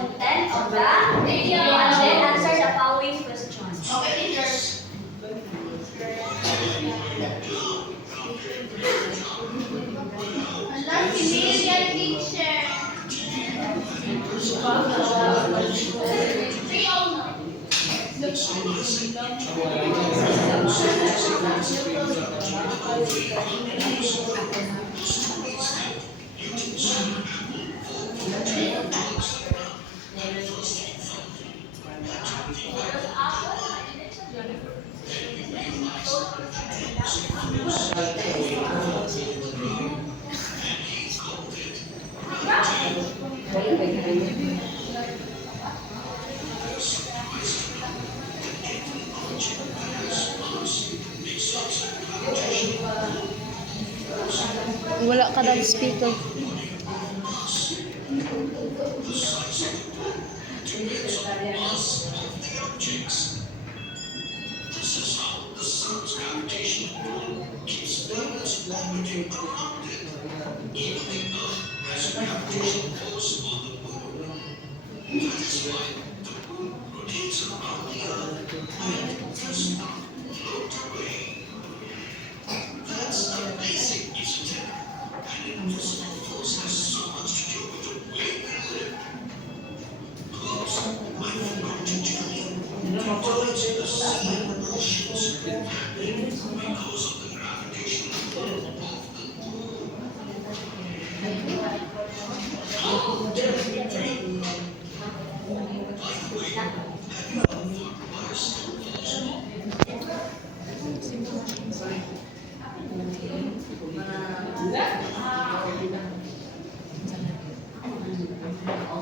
content of the video and then answer the following questions. Okay, teachers. Alam, pinili teacher. Wala ka daw speaker.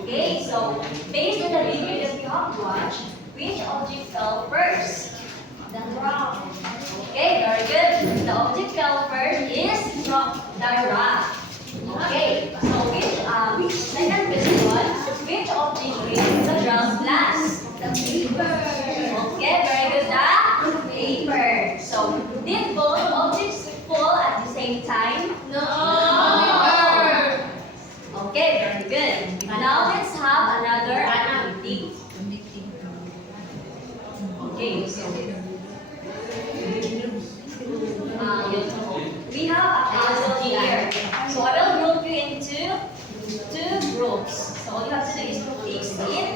Okay, so based on the video that you have watched, which object fell first? The rock. Okay, very good. The object fell first is the rock. Okay, so which second question? Which object hit the ground last? The paper. Okay, very good. The paper. So did both objects fall at the same time? No. Okay, very good. Now let's have another activity. Okay, so we have a puzzle here. So I will group you into two groups. So all you have to do is to fix it,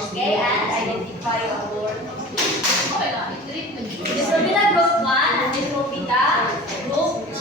okay, and identify a word. This will be the group 1 and this will be the group 2.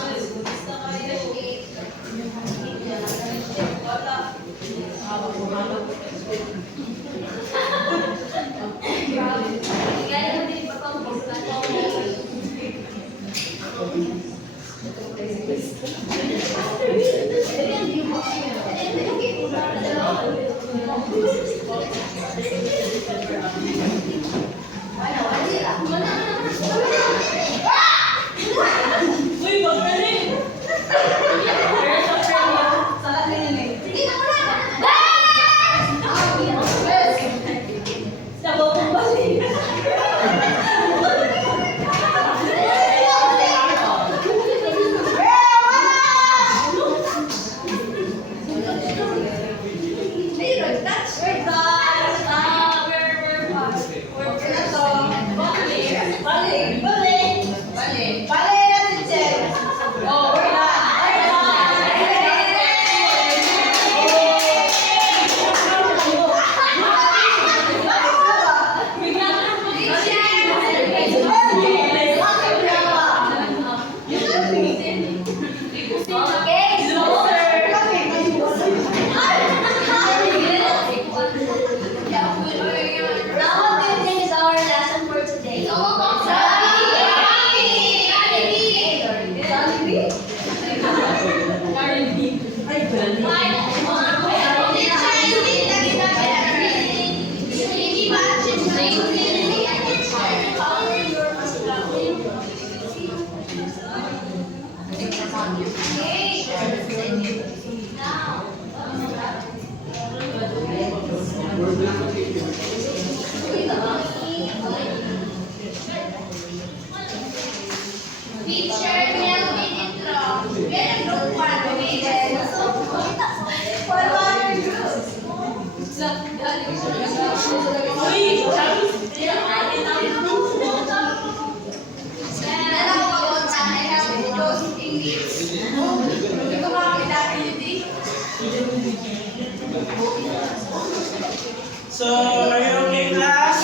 So, are you okay, class?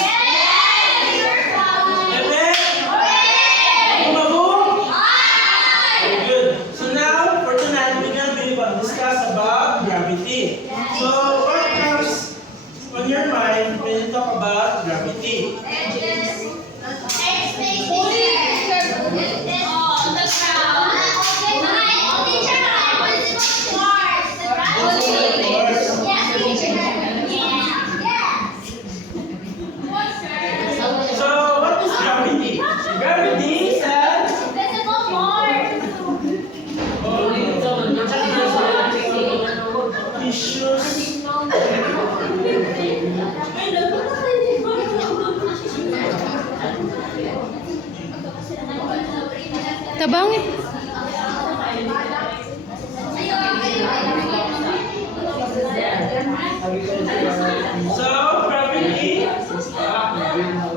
Epic? Umabong? Good. So now, for tonight, we're going to discuss about gravity. So, what comes on your mind when you talk about gravity? So, what is gravity? Gravity is an issues. Tabangit. So, gravity,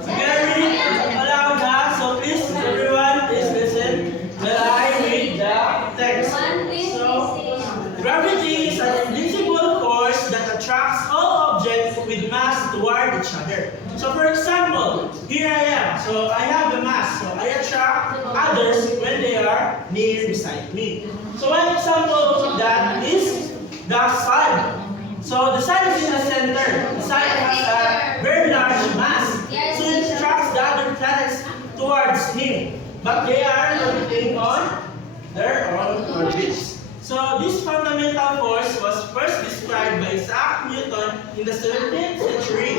very loud, so please, everyone, please listen while I read the text. So, gravity is an invisible force that attracts all objects with mass toward each other. So, for example, here I am. So, I have a mass. So, I attract others when they are near beside me. So, one example of that is the sun. So, the sun is in the center. The sun has a very large mass. So, it attracts the other planets towards him. But they are orbiting on their own orbits. So, this fundamental force was first described by Isaac Newton in the 17th century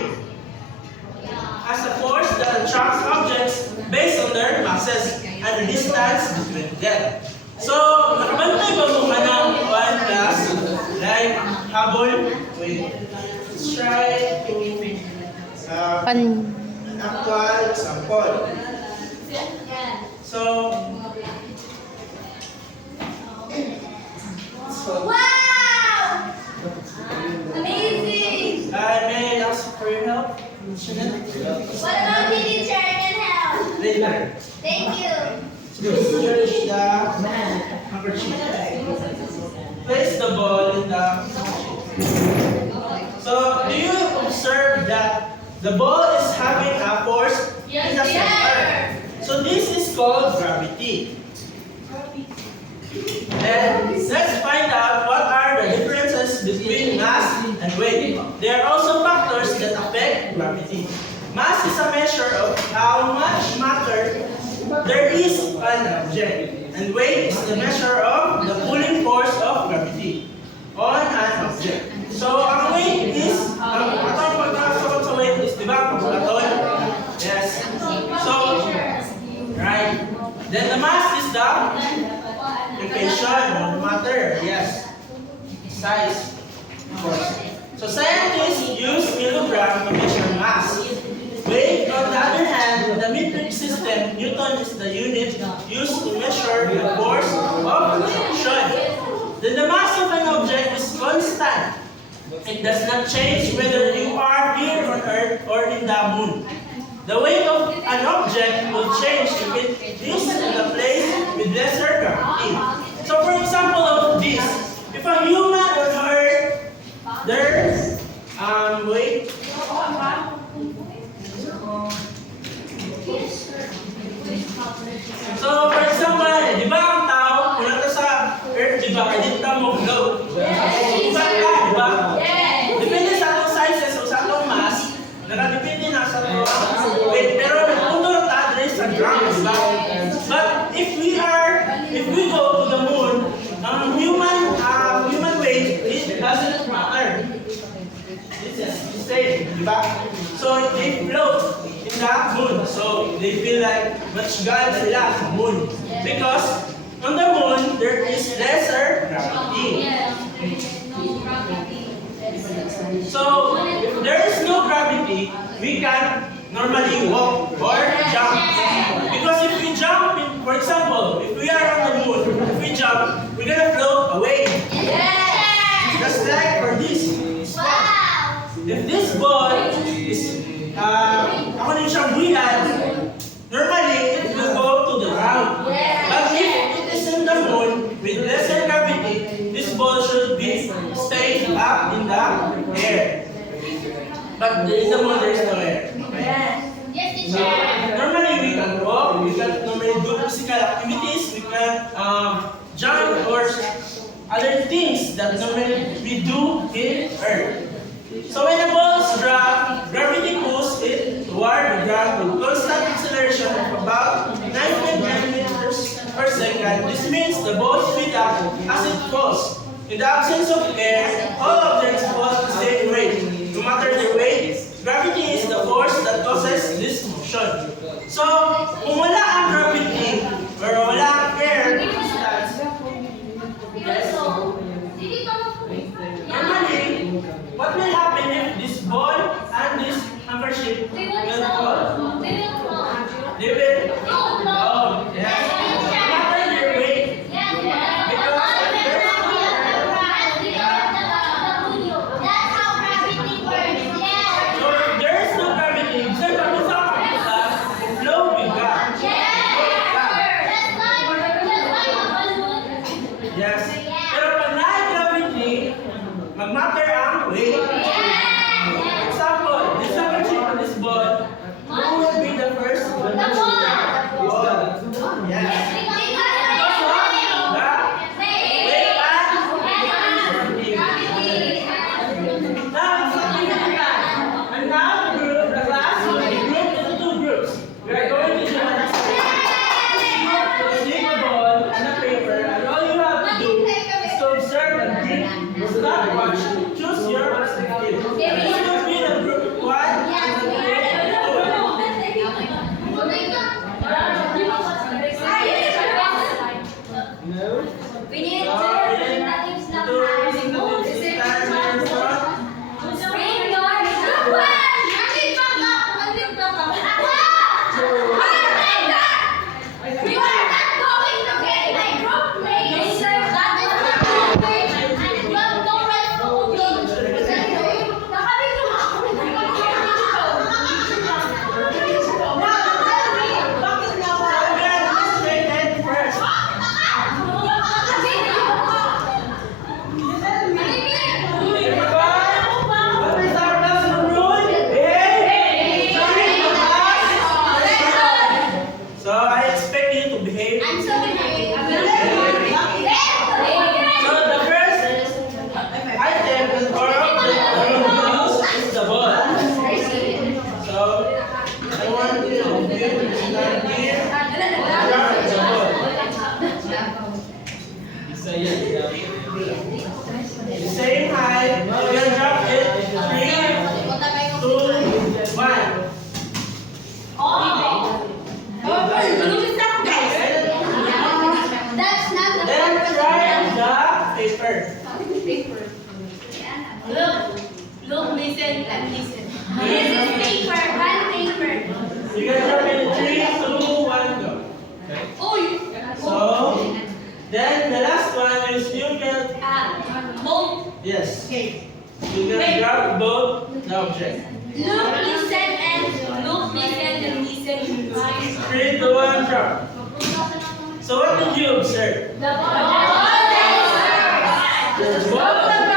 as a force that attracts objects based on their masses and the distance between them. So, nakabantay ba mo ka ng one class? Like, habol? Wait. Let's try to Pan. an actual example. So, Wow! Amazing! may I ask for your help? What about the chairman help? Later. Thank you. Please search the handkerchief. Place the ball in the handkerchief. So, do you observe that the ball is having a force in the center? So, this is called gravity. And let's find out what are the differences between mass and weight. There are also factors that affect gravity. Mass is a measure of how much matter there is on an object. And weight is the measure of the pulling force of gravity on an object. So, ang weight is, atong pagkakasakot sa weight is, di ba? Pagkakaton? Yes. So, right. Then the mass is the equation or matter, yes. Size, of course. So scientists use kilogram to measure mass. Weight, on the other hand, the metric system, Newton is the unit used to measure the force of friction. Then the mass of an object is constant. It does not change whether you are here on Earth or in the moon. The weight of an object will change if it is in a place with lesser gravity. So for example of this, if a human on Earth, there's weight. So for example, di ba ang tao, kung nata sa Earth, di ba, kaya dito mo float. Isa ka, di ba? Depende sa atong sizes o sa atong mass, nakadepende na sa atong weight. Pero nagpunto na tayo dito sa ground, di ba? But if we go to the moon, human weight, it doesn't matter. This is the same, di ba? So they float in the moon. So they feel like much God sila sa moon. Because on the moon, there is lesser gravity. So if there is no gravity, we can normally walk or jump. Because if we jump, for example, if we are on the moon, if we jump, we're gonna float away. Just like for this. If this ball is, ako din siyang buyan, normally it will go to the ground. But if it is in the moon with lesser gravity, this ball should be staying up in the air. but in the moon there is no air. Okay? Yes, So, teacher. normally we can walk, we can normally do physical activities, we can jump or other things that normally we do in Earth. So when the ball is dropped, gravity pulls it toward the ground with constant acceleration of about 9.9 meters per second. This means the ball speeds up as it falls. In the absence of air, all objects fall at the same rate. No matter their weight, gravity is the force that causes this motion. So, kung wala ang gravity, or wala ang air, normally, what will happen if this ball and this handkerchief will fall? They will fall. Yes. No matter their weight, That's how gravity works. Yes. so if there is no gravity, so pag usap ka nila, flow bigat. Yes. Pero pag na-gravity, mag-matter ang weight. For example, this handkerchief and this ball, who will be the first? The ball. Yes. Because what? The weight and now it's something like that. And now the group, the class, will be grouped into two groups. We are going to do take a ball and a paper, and all you have to do is to observe and read. Stopwatch. Choose your perspective. This will be the group one and the group We need to alternatives na Bring your So I expect you to behave. I'm so behave. So the first item or object that we will use is the ball. So I want you to stand here and drop the ball. The same height, you can drop it 3, 2, 1. That's not the Then try the paper. Look, listen, and listen. This is paper, one paper. You can drop it in 3, 2, 1, go. So, then the last one is you can, yes, you can grab both the object. Look, listen, and listen. 3, 2, 1, drop. So what did you observe? The ball. The ball.